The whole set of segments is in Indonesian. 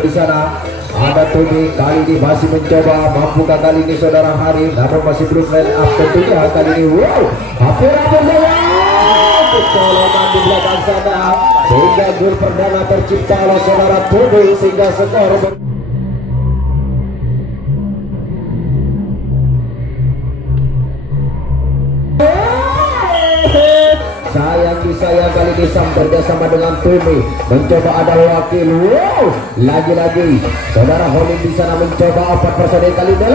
di sana. Ada Tommy kali ini masih mencoba, mampukah kali ini saudara Hari, namun masih belum line up tentunya kali ini. Wow, hampir kecolongan di belakang sana sehingga gol perdana tercipta oleh saudara Tommy sehingga skor saya kali ini bersama dengan Tommy mencoba ada wakil. Wow, lagi-lagi saudara Holin di sana mencoba 4 personil kali ini.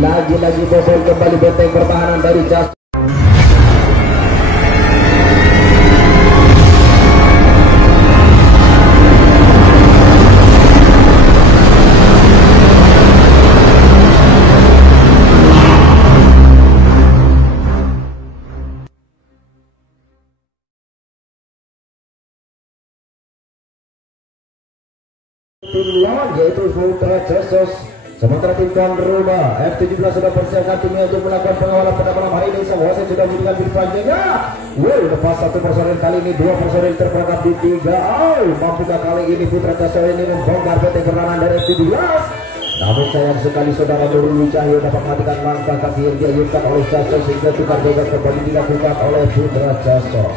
Lagi-lagi bobol kembali benteng pertahanan dari Jas. Tim lawan yaitu Putra Cesos. Sementara tim tuan rumah F17 sudah persiapkan timnya untuk melakukan pengawalan pada malam hari ini. Sang wasit sudah memberikan bid panjangnya. Wow, lepas 1 personil kali ini 2 personil terperangkap di 3. Mampukah kali ini Putra Cesos ini membongkar benteng kemenangan dari F17? Namun sayang sekali saudara Nurul Cahyo dapat matikan langkah kaki yang diayunkan oleh Cesos sehingga tukar jaga kembali dilakukan oleh Putra Cesos.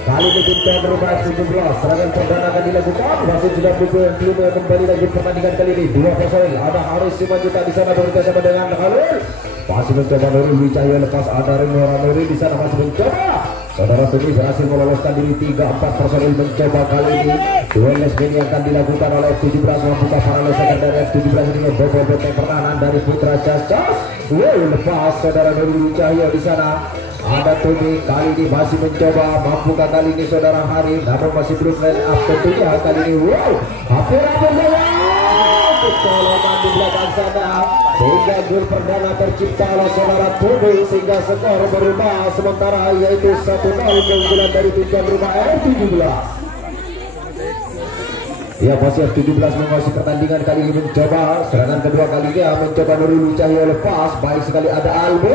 Kali ini tim tuan rumah F17 serangan perdana akan dilakukan. Wasit sudah belum kembali lagi pertandingan kali ini. 2 personil ada Haris Simanjuta di sana bekerja sama dengan Halil. Masih mencoba Nurul Cahyo lepas ada Renora Nuri di sana masih mencoba. Saudara Tommy berhasil meloloskan diri 3-4 personil mencoba kali ini. Duel lesbian yang akan dilakukan oleh F17 membuka para lesekan dari F17 ini membobol benteng pertahanan dari Putra Cesos. Wow, lepas saudara Nurul Cahyo di sana. Ada Tommy kali ini masih mencoba, mampukah kali ini saudara Hari, namun masih belum line up tentunya kali ini. Wow, hampir kecolongan di belakang sana sehingga gol perdana tercipta oleh saudara Tommy sehingga skor berubah sementara yaitu 1-0 keunggulan dari tim tuan rumah F17. Ya, masih F17 menguasai pertandingan kali ini mencoba serangan kedua kalinya mencoba Nurul Cahyo lepas baik sekali ada Albo.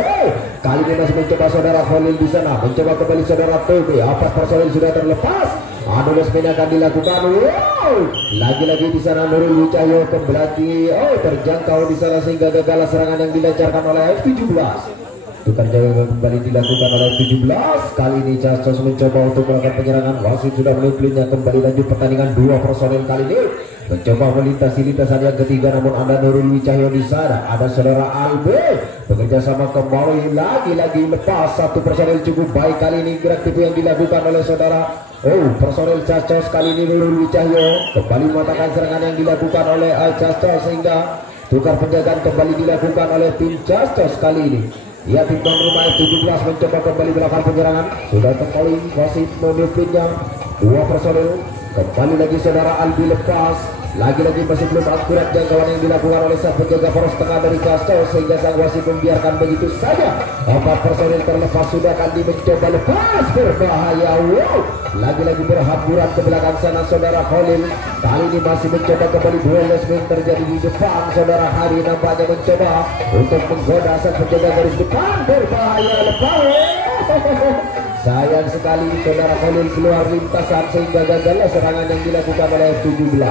Kali ini masih mencoba saudara Khalil di sana mencoba kembali saudara Tommy. 4 personil sudah terlepas. Adu lesmen akan dilakukan. Wow, lagi-lagi di sana Nurul Cahyo kembali terjangkau di sana sehingga gagal serangan yang dilancarkan oleh F17. Tukar jaga kembali dilakukan oleh 17. Kali ini Cesos mencoba untuk melakukan penyerangan. Wasit sudah menuklinya kembali lanjut pertandingan. 2 personel kali ini mencoba melintasi lintasan yang ketiga, namun ada Nurul Cahyo di sana. Ada saudara Albe bekerja sama kembali lagi-lagi lepas 1 personel cukup baik kali ini gerak tipu yang dilakukan oleh saudara personel Cesos. Kali ini Nurul Cahyo kembali mematakan serangan yang dilakukan oleh Cesos sehingga tukar penjagaan kembali dilakukan oleh tim Cesos kali ini. Ya, tim tuan rumah F17 mencoba kembali melakukan penyerangan. Sudah kembali wasit menuklinya 2 personil. Kembali lagi saudara Albi lepas. Lagi-lagi masih belum akurat jangkauan yang dilakukan oleh sang penjaga poros tengah dari Cesos sehingga sang wasit membiarkan begitu saja. 4 personil terlepas sudah akan mencoba lepas berbahaya. Wow, lagi-lagi berhamburan ke belakang sana saudara Khalil. Kali ini masih mencoba kembali duel lesmen terjadi di depan saudara Hari nampaknya mencoba untuk menggoda sang penjaga garis depan berbahaya lepas. Sayang sekali saudara Khalil keluar lintasan sehingga gagal serangan yang dilakukan oleh F17.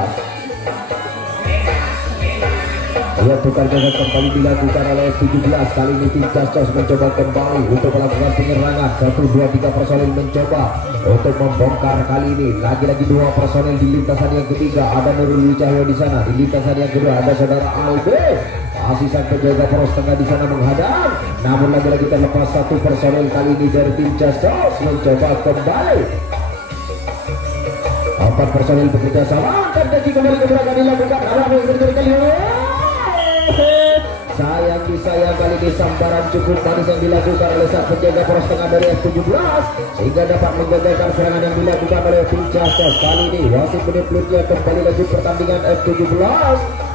Ya, tukar jaga kembali dilakukan oleh F17. Kali ini tim Cesos mencoba kembali untuk melakukan penyerangan. 1, 2, 3 personil mencoba untuk membongkar kali ini. Lagi-lagi 2 personil di lintasan yang ketiga. Ada Nurul Cahyo di sana. Di lintasan yang kedua ada saudara Albe. Masih sang penjaga poros tengah di sana menghadang. Namun lagi-lagi terlepas 1 personil kali ini dari tim Cesos mencoba kembali. 4 personil bekerja sama dan kaki kembali ke belakang dilakukan. Arah yang terjadi kali ini. Sayang kali ini sambaran cukup manis yang dilakukan oleh sang penjaga poros tengah dari F17 sehingga dapat menggagalkan serangan yang dilakukan oleh tim Cesos. Kali ini wasit menuklinya kembali lanjut pertandingan. F17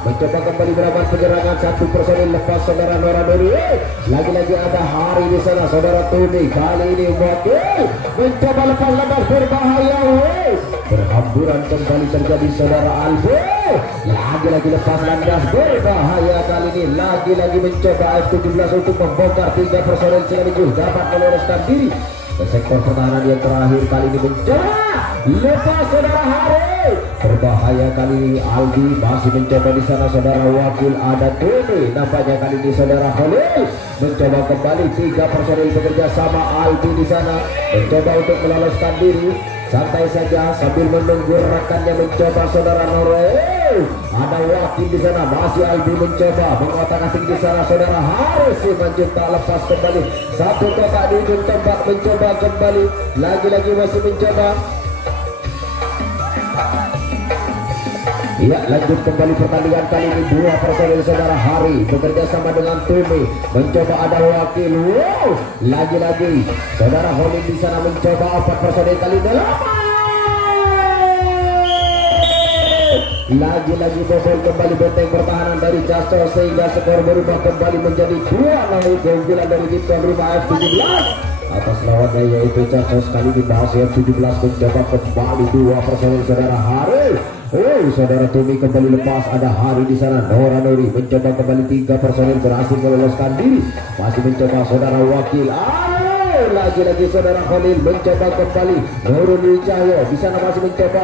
mencoba kembali melakukan penyerangan. 1 personil lepas saudara Nora Nuri. Lagi-lagi ada Hari di sana saudara Tommy. Kali ini wakil mencoba lepas berbahaya. Berhamburan kembali terjadi saudara Albo. Lagi-lagi lepas landas berbahaya kali ini. Lagi-lagi mencoba F17 untuk membongkar 3 personel sekaligus dapat meloloskan diri ke sektor pertahanan yang terakhir. Kali ini mencoba lepas saudara Hari. Berbahaya kali ini Aldi masih mencoba di sana saudara Wakil, ada Tumi. Nampaknya kali ini saudara Khalil mencoba kembali, 3 personil bekerja sama. Aldi di sana mencoba untuk meloloskan diri. Santai saja sambil menunggu rekannya mencoba saudara Nore. Ada Wakil di sana, masih Aldi mencoba mengotak-atik di sana saudara Haris. Simanjuntak lepas kembali, satu kotak di ujung tembak mencoba kembali, lagi-lagi masih mencoba. Ya, lanjut kembali pertandingan kali ini. 2 personil saudara Hari bekerja sama dengan Tumi mencoba, ada Wakil. Wow, lagi-lagi saudara Holin di sana mencoba 4 personil kali ini. Lagi-lagi bobol kembali benteng pertahanan dari Castro sehingga skor berubah kembali menjadi 2-0. Keunggulan dari tim tuan rumah F17 atas lawannya yaitu Castro. Sekali di bahasa F17 mencoba kembali 2 personil saudara Hari. Oh, saudara Tumi kembali lepas, ada Hari di sana. Nora Nuri mencoba kembali, 3 personil berhasil meloloskan diri. Masih mencoba saudara Wakil. Lagi-lagi saudara Khalil mencoba kembali. Nurul Cahyo di sana masih mencoba.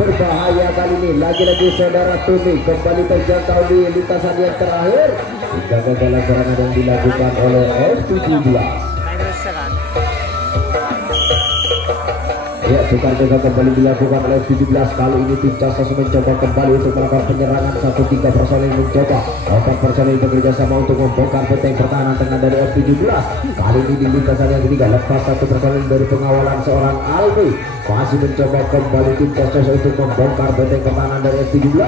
Berbahaya kali ini. Lagi-lagi saudara Tumi kembali terjangkau di lintasan yang terakhir. Hingga gagal serangan yang dilakukan oleh F17. Ya, tukar jaga kembali dilakukan oleh 17. Kali ini tim Castro mencoba kembali untuk melakukan penyerangan. 1-3 personil mencoba, 4 personil bekerja sama untuk membongkar benteng pertahanan tengah dari F17. Kali ini di lintasan yang ketiga lepas 1 personil dari pengawalan seorang Albi. Masih mencoba kembali tim Castro untuk membongkar benteng pertahanan dari F17.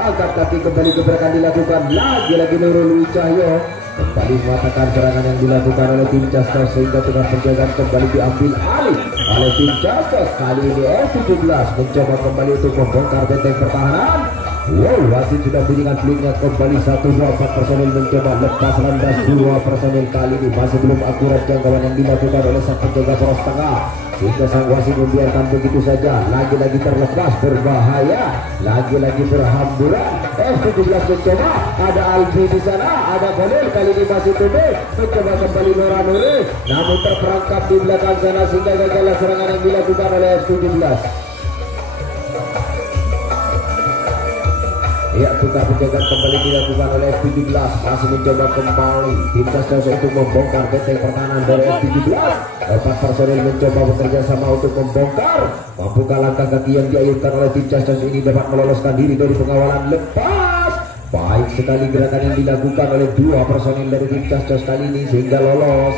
Angkat kaki kembali gebrakan dilakukan, lagi-lagi Nurul Cahyo kembali mengatakan serangan yang dilakukan oleh tim Castro sehingga tukar penjagaan kembali diambil alih oleh tim Castro. Kali ini F17 mencoba kembali untuk membongkar benteng pertahanan. Wow, wasit sudah bunyikan peliknya kembali. 1-2 personil mencoba lepas landas. 2 personil kali ini masih belum akurat jangkauan yang dilakukan oleh sang penjaga poros tengah sehingga sang wasit membiarkan begitu saja. Lagi-lagi terlepas, berbahaya, lagi-lagi berhamburan. F17 mencoba, ada Albi di sana, ada Khalil. Kali ini masih Tumi mencoba kembali Nora Nuri, namun terperangkap di belakang sana sehingga gagal serangan yang dilakukan oleh F17. Ya, tukar penjagaan kembali dilakukan oleh F17. Masih mencoba kembali tim Castro untuk membongkar benteng pertahanan dari F17. 4 personil mencoba bekerja sama untuk membongkar. Mampukah langkah kaki yang diayunkan oleh tim Castro ini dapat meloloskan diri dari pengawalan? Lepas. Baik sekali gerakan yang dilakukan oleh 2 personil dari tim Castro kali ini sehingga lolos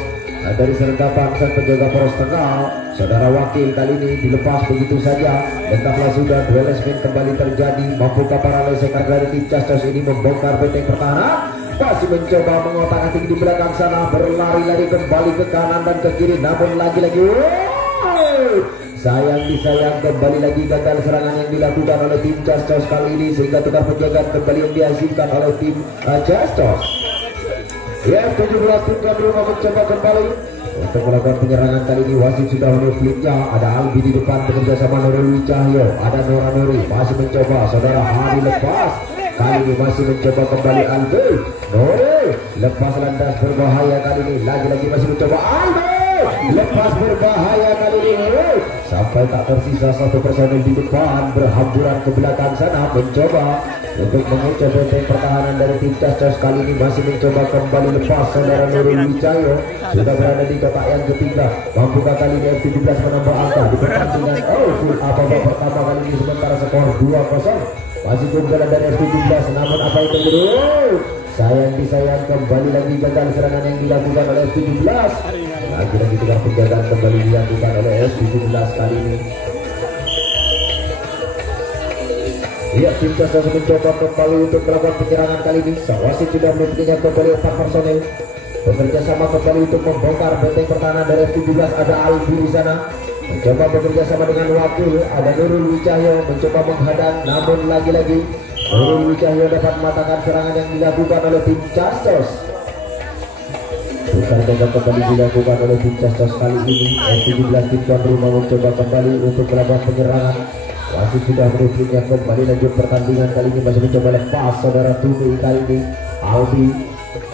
dari sergapan sang penjaga poros tengah. Saudara Wakil kali ini dilepas begitu saja. Lengkaplah sudah, duel spin kembali terjadi. Mampukah para lesekan dari tim Castro ini membongkar benteng pertahanan? Masih mencoba mengotak-atik di belakang sana, berlari-lari kembali ke kanan dan ke kiri, namun lagi-lagi sayang disayang, kembali lagi gagal serangan yang dilakukan oleh tim Castro kali ini sehingga tukar penjagaan kembali yang dihasilkan oleh tim Castro. Ya, 17 tim tuan rumah mencoba kembali untuk melakukan penyerangan. Kali ini wasit sudah menufliknya. Ada Albi di depan bekerja sama Nurul Cahyo, ada Nora Nuri masih mencoba saudara Hari lepas. Kali ini masih mencoba kembali Albi. Nuri lepas landas, berbahaya kali ini. Lagi-lagi masih mencoba Albi lepas, berbahaya kali ini. Sampai tak tersisa 1 personil di depan, berhamburan ke belakang sana mencoba untuk mengucap benteng pertahanan dari tim Castro. Kali ini masih mencoba kembali lepas saudara Nurul Cahyo sudah berada di kotak yang ketiga. Mampukah kali ini F17 menambah angka di pertandingan full babak pertama kali ini sementara skor 2-0. Masih keunggulan dari F17, namun apa yang terjadi? Sayang disayang, kembali lagi gagal serangan yang dilakukan oleh F17. Lagi-lagi tukar penjagaan kembali dilakukan oleh F17 kali ini. Ya, tim Castro mencoba kembali untuk melakukan penyerangan kali ini. Sang wasit sudah mempunyai kembali 4 personel bekerja sama kembali untuk membongkar benteng pertahanan dari F17. Ada Albi di sana mencoba bekerja sama dengan Wakil, ada Nurul Cahyo mencoba menghadang, namun lagi-lagi Nurul Cahyo dapat mematahkan serangan yang dilakukan oleh tim Castro. Tukar jaga kembali dilakukan oleh tim Castro kali ini. F17 tim tuan rumah mencoba kembali untuk melakukan penyerangan. Wasit sudah menulisnya kembali. Lanjut pertandingan kali ini masih mencoba lepas saudara Tumi. Kali ini Albi,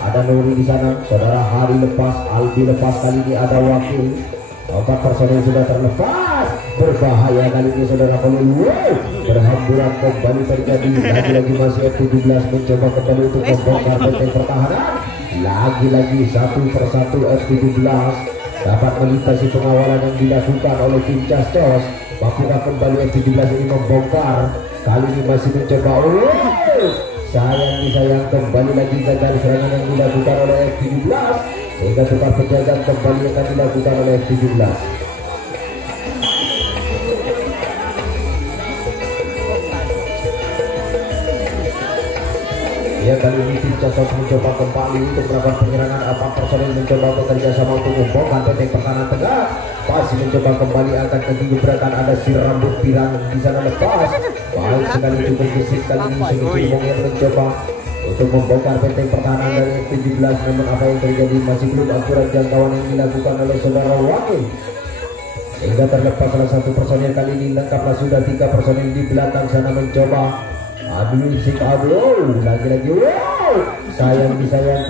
ada Nuri di sana, saudara Hari lepas, Albi lepas. Kali ini ada Wakil. 4 personel sudah terlepas. berbahaya kali ini saudara Khalil. Wow, berhamburan kembali terjadi. Lagi-lagi masih F17 mencoba kembali untuk membongkar benteng pertahanan. Lagi-lagi satu persatu F17 dapat melintasi pengawalan yang dilakukan oleh tim Cascos. Mampukah kembali F17 ini membongkar? Kali ini masih mencoba. Sayang kembali lagi gagal serangan yang dilakukan oleh F17, sehingga tukar penjagaan kembali akan dilakukan oleh F17. Ya, kali ini tim Cascos mencoba kembali untuk melakukan penyerangan. Apa personil mencoba bekerja sama untuk membongkar benteng pertahanan tengah. Masih mencoba kembali akan ke gebrakan. Ada si rambut pirang di sana lepas. Baik sekali itu bergesit kali ini Sugeng yang mencoba untuk membongkar benteng pertahanan dari F17. Namun apa yang terjadi masih belum akurat jangkauan yang dilakukan oleh saudara Wakil, hingga terlepas salah satu personil. Kali ini lengkaplah sudah 3 personil di belakang sana mencoba. Lagi-lagi wow, sayang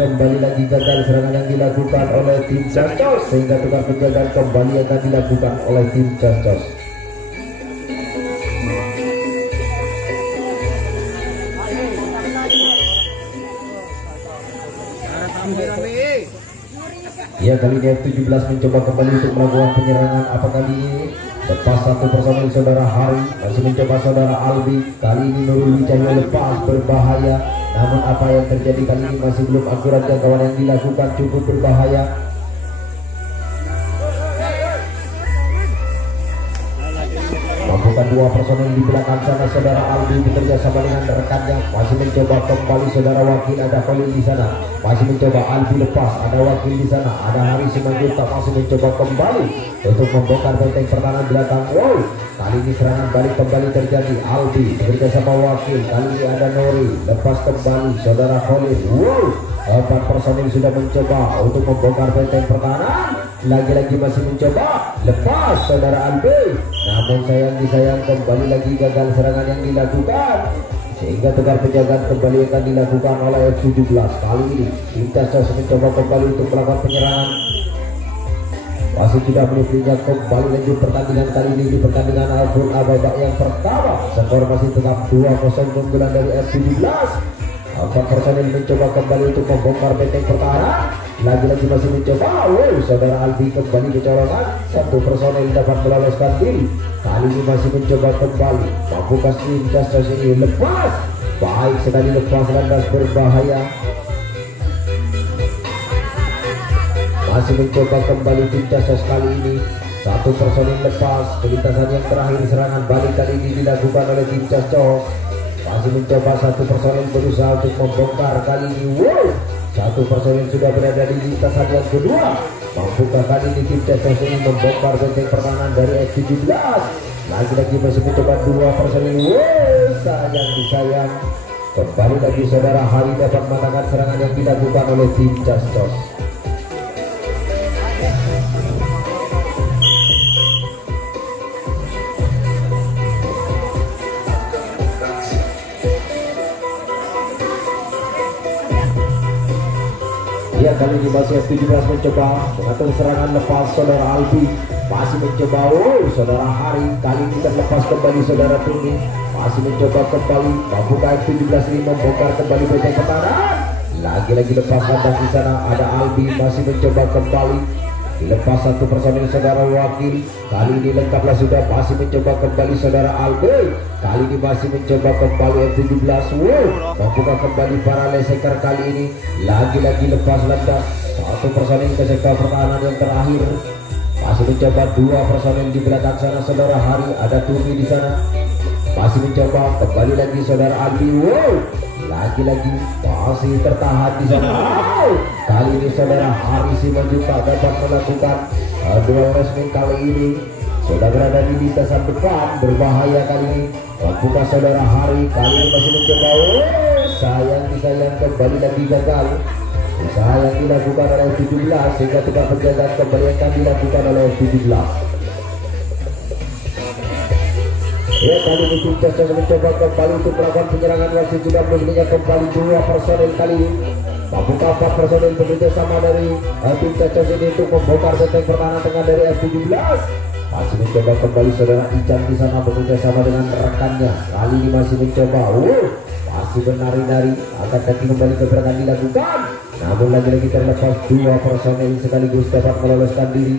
kembali lagi gagal serangan yang dilakukan oleh tim Cascos, sehingga tukar penjagaan kembali akan dilakukan oleh tim Cascos. Ya, kali ini F17 mencoba kembali untuk melakukan penyerangan. Apa kali ini lepas satu personil saudara Hari, masih mencoba saudara Albi. Kali ini Nurul Wijaya lepas, berbahaya. Namun apa yang terjadi kali ini masih belum akurat jangkauan yang dilakukan, cukup berbahaya. Mampukah 2 personil di belakang sana saudara Albi bekerja sama dengan rekannya. Masih mencoba kembali saudara Wakil, ada Khalil di sana. Masih mencoba Albi lepas, ada Wakil di sana. Ada Hari Simanjuntak masih mencoba kembali untuk membongkar benteng pertahanan belakang. Wow, kali ini serangan balik kembali terjadi. Albi bekerja sama Wakil. Kali ini ada Nori lepas kembali saudara Khalil. Wow, 4 personil sudah mencoba untuk membongkar benteng pertahanan. Lagi-lagi masih mencoba lepas saudara Albi. Namun sayang kembali lagi gagal serangan yang dilakukan, sehingga tukar penjagaan kembali akan dilakukan oleh F17. Kali ini tim Cascos mencoba kembali untuk melakukan penyerangan. Masih tidak menit kembali lanjut pertandingan kali ini di pertandingan Al-Fur babak yang pertama. Skor masih tetap 2-0 keunggulan dari F17. 4 personil mencoba kembali untuk membongkar benteng pertahanan. Lagi-lagi masih mencoba. Wow, saudara Albi kembali kecolongan. 1 personil dapat meloloskan diri. Kali ini masih mencoba kembali. Mampukah tim Cascos ini lepas? Baik sekali lepas, landas berbahaya. Masih mencoba kembali tim Cascos kali ini. 1 personil lepas. Pelintasan yang terakhir serangan balik kali ini dilakukan oleh tim Cascos. Masih mencoba 1 personil berusaha untuk membongkar kali ini. Wow, 1 personil sudah berada di lintasan yang kedua. Mampukah kali ini tim Cascos ini membongkar benteng pertahanan dari F17? Lagi-lagi masih mencoba 2 personil. Wow, sayang. Kembali lagi saudara Hari dapat menangkan serangan yang dilakukan oleh tim Cascos. Ya, kali ini masih F17 mencoba mengatur serangan lepas saudara Albi. Masih mencoba saudara Hari. Kali ini terlepas kembali saudara Tuni. Masih mencoba kembali. Mampukah F17 ini membongkar kembali benteng pertahanan? Lagi-lagi lepas landas di sana. Ada Albi masih mencoba kembali. Dilepas 1 personil saudara Wakil. Kali ini lengkaplah sudah. Masih mencoba kembali saudara Albi. Kali ini masih mencoba kembali F17. Wow, mampukah kembali para leseker kali ini? Lagi-lagi lepas landas 1 personil ke sektor pertahanan yang terakhir. Masih mencoba 2 personil di belakang sana saudara Hari. Ada Tumi di sana. Masih mencoba kembali lagi saudara Albi. Wow, lagi-lagi masih tertahan di sana. Wow, kali ini saudara Hari Simanjuntak dapat melakukan duel resmi kali ini. Sudah berada di lintasan depan, berbahaya kali ini. Mampukah saudara Hari? Kali ini masih mencoba. Sayang kembali lagi gagal. Usaha yang dilakukan oleh F17, sehingga tukar penjagaan kembali akan dilakukan oleh F17. Ya, kali ini tim Cascos mencoba kembali untuk melakukan penyerangan. Masih juga mengingat kembali 2 personil kali ini. Mampukah 4 personil bekerja sama dari tim Cascos ini untuk membongkar benteng pertahanan tengah dari F17? Masih mencoba kembali saudara Ican di sana bekerja sama dengan rekannya. Kali ini masih mencoba. Masih menari-nari. Akan kaki kembali gebrakan dilakukan. Namun lagi-lagi terlepas dua personel sekaligus dapat meloloskan diri.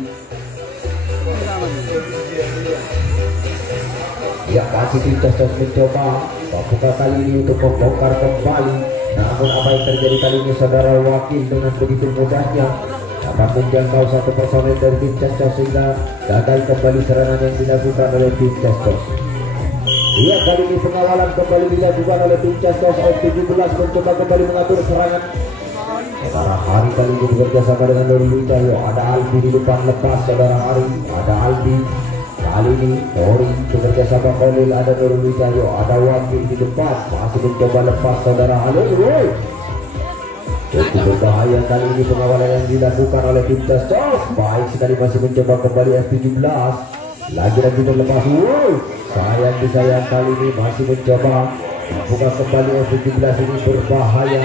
Ya, masih tim Castos mencoba membuka kali ini untuk membongkar kembali. Namun apa yang terjadi kali ini saudara Wakil dengan begitu mudahnya dapat menjangkau satu personel dari tim Castos sehingga gagal kembali serangan yang dilakukan oleh tim Castos. Iya, kali ini pengawalan kembali dilakukan oleh tim Castos. F17 mencoba kembali mengatur serangan. Saudara Hari kali ini bekerja sama dengan Nurul Cahyo. Ada Albi di depan lepas saudara Hari. Ada Albi. Kali ini Nori bekerja sama Khalil. Ada Nurul Cahyo. Ada Wakil di depan. Masih mencoba lepas saudara Halil. Cukup berbahaya kali ini pengawalan yang dilakukan oleh tim Castos. Baik sekali masih mencoba kembali F17. Lagi-lagi terlepas. Sayang kali ini masih mencoba membuka kembali F17 ini berbahaya.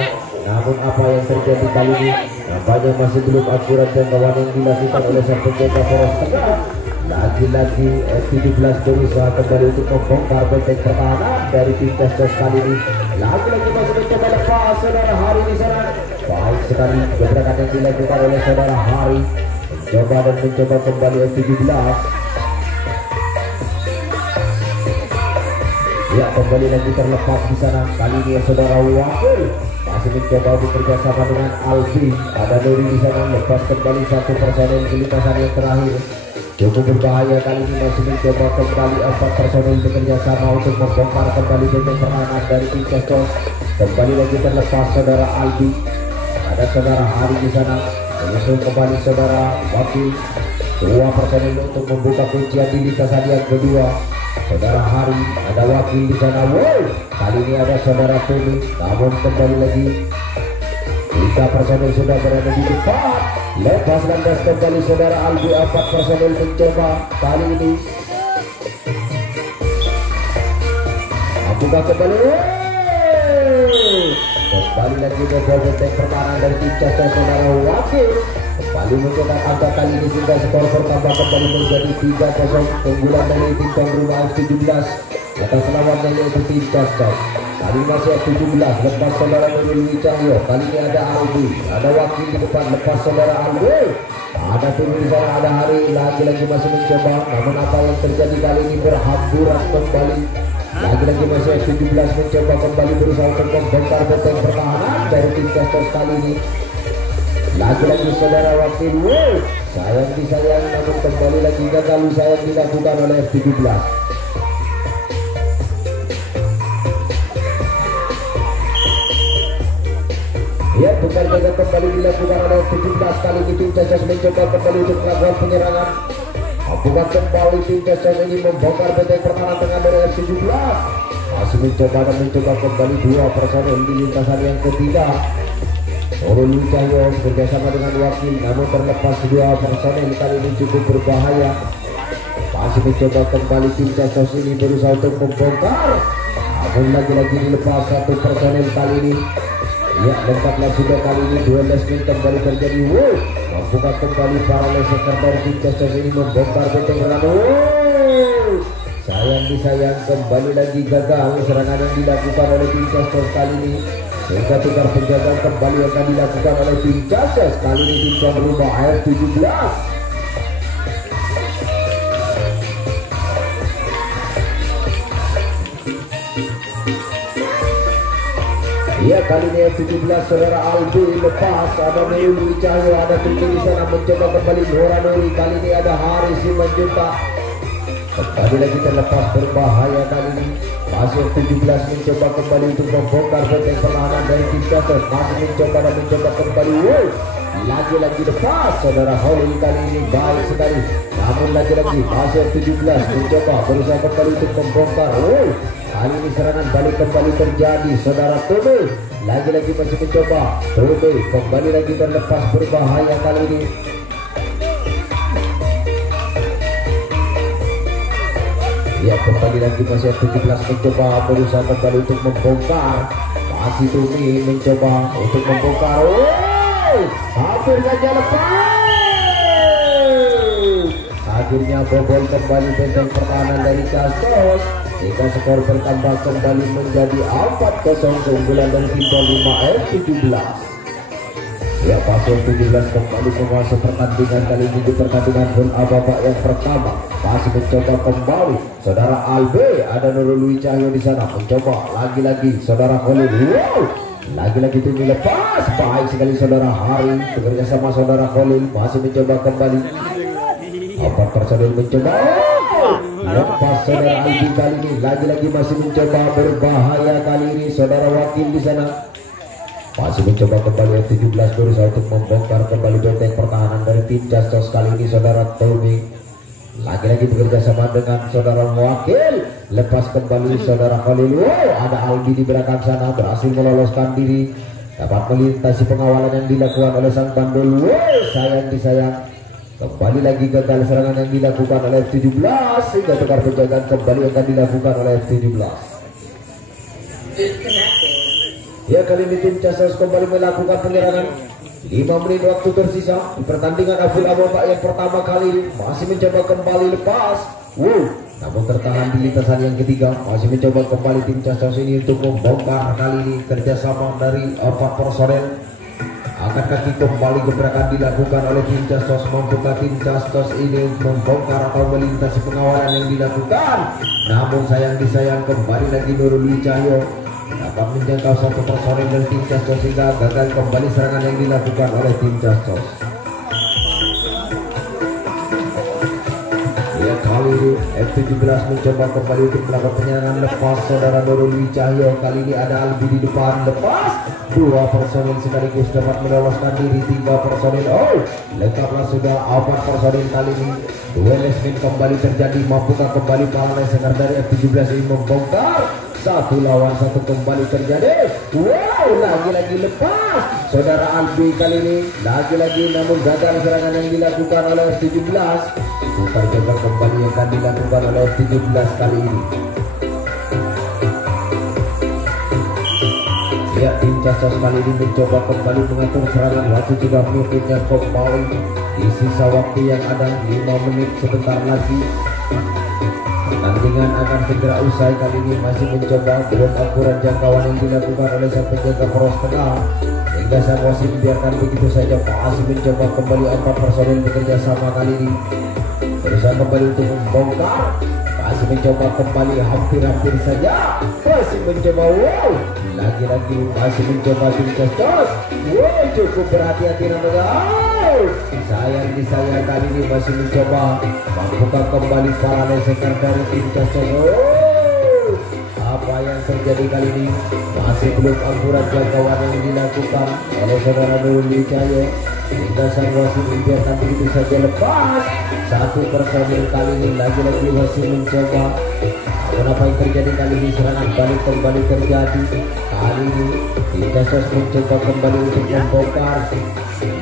Namun apa yang terjadi kali ini nampaknya masih belum akurat jangkauan yang dilakukan oleh sang penjaga poros tengah. Lagi-lagi F17 berusaha kembali untuk membongkar benteng pertahanan dari tim Castos kali ini. Lagi-lagi masih mencoba lepas saudara Hari di sana. Baik sekali gebrakan yang dilakukan oleh saudara Hari. Mencoba kembali F17. Ya, kembali lagi terlepas di sana. Kali ini saudara Wakil masih mencoba bekerja sama dengan Albi. Ada Nuri di sana, lepas kembali satu personel di lintasan yang terakhir. Cukup berbahaya kali ini masih mencoba kembali 4 personel bekerja sama untuk membongkar kembali benteng pertahanan dari tim Castos. Kembali lagi terlepas saudara Albi. Ada saudara Hari di sana. Menyusul kembali saudara Wakil. 2 personel untuk membuka kuncian di lintasan yang kedua. Saudara Hari, ada Wakil di sana. Kali ini ada saudara Tumi. Namun kembali lagi 3 personel sudah berada di depan. Lepas landas kembali saudara Albi. 4 personel mencoba kali ini membuka kembali. Kembali lagi membawa benteng pertahanan dari tim Castos saudara Wakil. Kembali mencetak angka kali ini sehingga skor bertambah kembali menjadi 3-0. Keunggulan dari tim tuan rumah F17 atas lawannya yaitu tim Castos. Kali masih F17 lepas saudara Nurul Cahyo. Kali ini ada Albi, ada Wakil di depan lepas saudara Albi. Ada turun di sana, ada Hari. Lagi-lagi masih mencoba. Namun apa yang terjadi kali ini berhamburan kembali. Lagi-lagi masih F17 mencoba kembali berusaha untuk membongkar benteng pertahanan dari tim Castos kali ini. Lagi-lagi saudara Wakil. Sayang namun kembali lagi gagal usaha yang dilakukan oleh F17. Ya, bukan gagal kembali dilakukan oleh F17. Kali ini tim Castos mencoba kembali untuk melakukan penyerangan. Bukan kembali tim Castos ini membongkar benteng pertahanan tengah dari F17. Masih mencoba kembali 2 personel di lintasan yang ketiga. Nurul Cahyo bekerjasama dengan Wakil. Namun terlepas 2 personel kali ini cukup berbahaya. Masih mencoba kembali tim Castos ini berusaha untuk membongkar. Namun lagi-lagi dilepas 1 personel kali ini. Ya, lengkaplah sudah kali ini duel lesmen kembali terjadi. Membuka kembali para leseker dari tim Castos ini membongkar benteng pertahanan. Sayang kembali lagi gagal serangan yang dilakukan oleh tim Castos kali ini. Sehingga tukar penjagaan kembali akan dilakukan oleh tim Castos. Kali ini tim tuan rumah F17. Ya, kali ini F17 saudara Albi lepas. Ada Nurul Cahyo, ada Tuki di sana mencoba kembali Nora Nuri. Kali ini ada Hari Simanjunta. Kembali lagi terlepas berbahaya kali ini. Masih F17 mencoba kembali untuk membongkar benteng pertahanan dari tim Castos. Masih mencoba kembali. Lagi-lagi lepas saudara Holly kali ini baik sekali. Namun lagi-lagi masih F17 mencoba berusaha kembali untuk membongkar. Kali ini serangan balik kembali terjadi saudara Tobe. Lagi-lagi masih mencoba Tobe. Kembali lagi terlepas berbahaya kali ini. Ya, kembali lagi masih F17 mencoba berusaha kembali untuk membongkar. Masih Tumi mencoba untuk membongkar. Hampir saja lepas. akhirnya bobol kembali benteng pertahanan dari Castos, sehingga skor bertambah kembali menjadi 4-0 keunggulan dari tim tuan rumah F17. Ya, Paslon 17 kembali menguasai pertandingan kali ini di pertandingan full babak yang pertama. Masih mencoba kembali saudara Albe, ada Nurul Cahyo di sana mencoba lagi-lagi saudara Khalil. Wow, lagi-lagi itu dilepas baik sekali saudara Hari bekerja sama saudara Khalil, masih mencoba kembali. Empat personil mencoba lepas saudara Albi kali ini, lagi-lagi masih mencoba berbahaya kali ini saudara Wakil di sana. Masih mencoba kembali F17 berusaha untuk membongkar kembali benteng pertahanan dari tim Castos kali ini saudara Tommy. Lagi-lagi bekerja sama dengan saudara Wakil, lepas kembali saudara Khalil. Wow, ada Albi di belakang sana berhasil meloloskan diri, dapat melintasi pengawalan yang dilakukan oleh sang bandul. Wow, sayang disayang, kembali lagi gagal serangan yang dilakukan oleh F17 sehingga tukar penjagaan kembali akan dilakukan oleh F17. Ya, kali ini tim Castos kembali melakukan penyerangan. 5 menit waktu tersisa di pertandingan Aful Ababa yang pertama kali ini. Masih mencoba kembali lepas. Wow, namun tertahan di lintasan yang ketiga. Masih mencoba kembali tim Castos ini untuk membongkar kali ini kerjasama dari 4 personel. Angkat kaki kembali gebrakan dilakukan oleh tim Castos. Mampukah tim Castos ini membongkar atau melintasi pengawalan yang dilakukan? Namun sayang disayang, kembali lagi Nurul Cahyo dapat menjangkau satu personel dari tim Castos sehingga gagal kembali serangan yang dilakukan oleh tim Castos. Ya, kali ini F17 mencoba kembali untuk melakukan penyerangan lepas saudara Nurul Cahyo. Kali ini ada Albi di depan, lepas 2 personel sekaligus dapat meloloskan diri 3 personel. Oh, lengkaplah sudah 4 personel kali ini. Duel lesmin kembali terjadi. Mampukah kembali para lesenger dari F17 ini membongkar? 1 lawan 1 kembali terjadi. Wow, lagi-lagi lepas saudara Albi kali ini, lagi-lagi namun gagal serangan yang dilakukan oleh F17. Tukar jaga kembali yang akan dilakukan oleh F17 kali ini. Ya, tim Castos kali ini mencoba kembali mengatur serangan. Waktu juga menitnya kembali di sisa waktu yang ada 5 menit sebentar lagi. Pertandingan akan segera usai. Kali ini masih mencoba belum akurat jangkauan yang dilakukan oleh sang penjaga poros tengah, hingga sang wasit biarkan begitu saja. Masih mencoba kembali 4 personel bekerja sama kali ini, berusaha kembali untuk membongkar. Masih mencoba kembali, hampir-hampir saja. Masih mencoba, wow, lagi-lagi masih mencoba tim Castos. Wow, cukup berhati-hati namanya. Sayang disayang, kali ini masih mencoba. Mampukah kembali para leseker dari tim Castos? Oh, apa yang terjadi kali ini? Masih belum akurat jangkauan yang dilakukan oleh saudara Nurul Cahyo, hingga sang wasit membiarkan begitu saja lepas. 1 personil kali ini lagi-lagi masih mencoba. Kenapa yang terjadi kali ini? Serangan balik kembali terjadi. Kali ini tim Castos mencoba kembali untuk membongkar.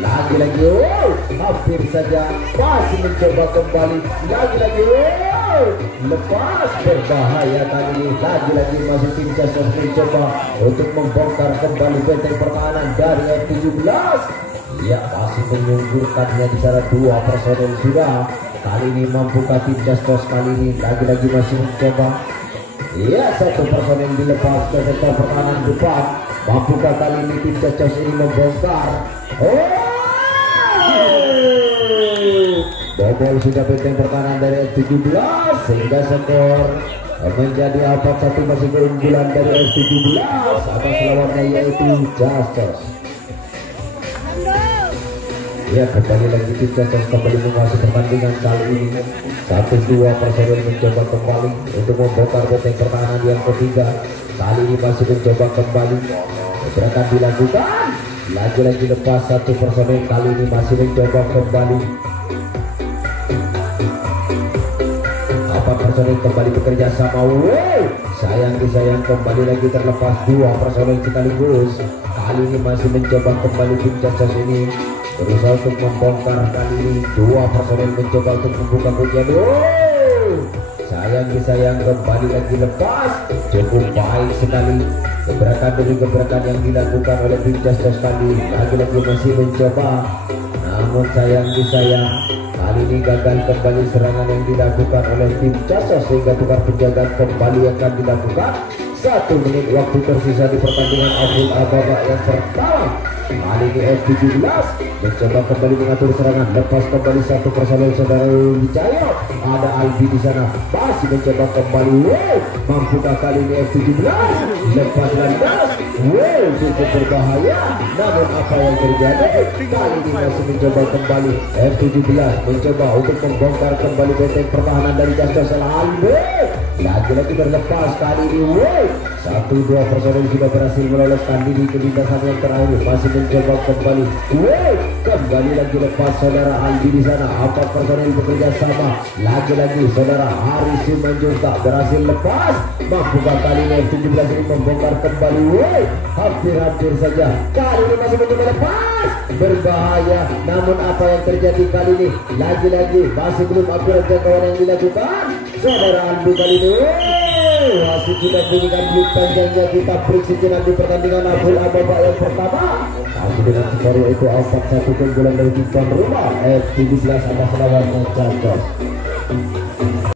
Lagi-lagi, wow, hampir saja. Masih mencoba kembali. Lagi-lagi, wow, lepas, berbahaya kali ini. Lagi-lagi masih tim Castos mencoba untuk membongkar kembali benteng pertahanan dari F17. Ya, masih menyunggurkannya di sana 2 personel sudah. Kali ini mampukah tim Castos kali ini? Lagi-lagi masih mencoba. Ya, 1 personel dilepas ke sektor pertahanan depan. Mampukah kali ini tim Castos ini membongkar? Oh, bobol sudah benteng pertahanan dari F17 sehingga skor menjadi 4-1, masih keunggulan dari F17 atas lawannya yaitu Castos. Ya, kembali lagi tim Castos kembali menguasai pertandingan kali ini. 1-2 personel mencoba kembali untuk membongkar benteng pertahanan yang ketiga. Kali ini masih mencoba kembali. Gerakan dilakukan. Lagi-lagi lepas 1 personel. Kali ini masih mencoba kembali. 4 personel kembali bekerja sama. Wow, sayang disayang, kembali lagi terlepas 2 personel sekaligus. Kali ini masih mencoba kembali tim Castos ini berusaha untuk membongkar. Kali ini 2 personel mencoba untuk membuka kuncian. Wow, sayang disayang, kembali lagi lepas. Cukup baik sekali gebrakan demi gebrakan yang dilakukan oleh tim Castos tadi. Lagi-lagi masih mencoba, namun sayang disayang kali ini gagal kembali serangan yang dilakukan oleh tim Casos sehingga tukar penjagaan kembali akan dilakukan. 1 menit waktu tersisa di pertandingan Abdul babak yang pertama. Kali ini F17 mencoba kembali mengatur serangan, lepas kembali satu personel saudara Wijaya. Ada Albi di sana masih mencoba kembali. Mampukah kali ini F17 lepas landas? Cukup berbahaya. Namun apa yang terjadi? Kali ini masih mencoba kembali F17 mencoba untuk membongkar kembali benteng pertahanan dari Casos Albi. Lagi-lagi terlepas kali ini. 1-2 personel sudah berhasil meloloskan diri ke lintasan yang terakhir. Masih mencoba kembali. Kembali lagi lepas saudara Aldi di sana. 4 personel bekerja sama. Lagi-lagi saudara Haris Simanjunta berhasil lepas. Mampukah kali ini 17 ini membongkar kembali? Hampir-hampir saja. Kali ini masih mencoba lepas. Berbahaya. Namun apa yang terjadi kali ini? Lagi-lagi masih belum akurat jangkauan yang dilakukan. Saudara Aldi kali ini masih kita bunyikan blue panjangnya. Kita break sejenak di pertandingan Abdul babak yang pertama. Kali dengan skor yaitu 4-1 keunggulan dari tim tuan rumah F17 atas lawan Casos.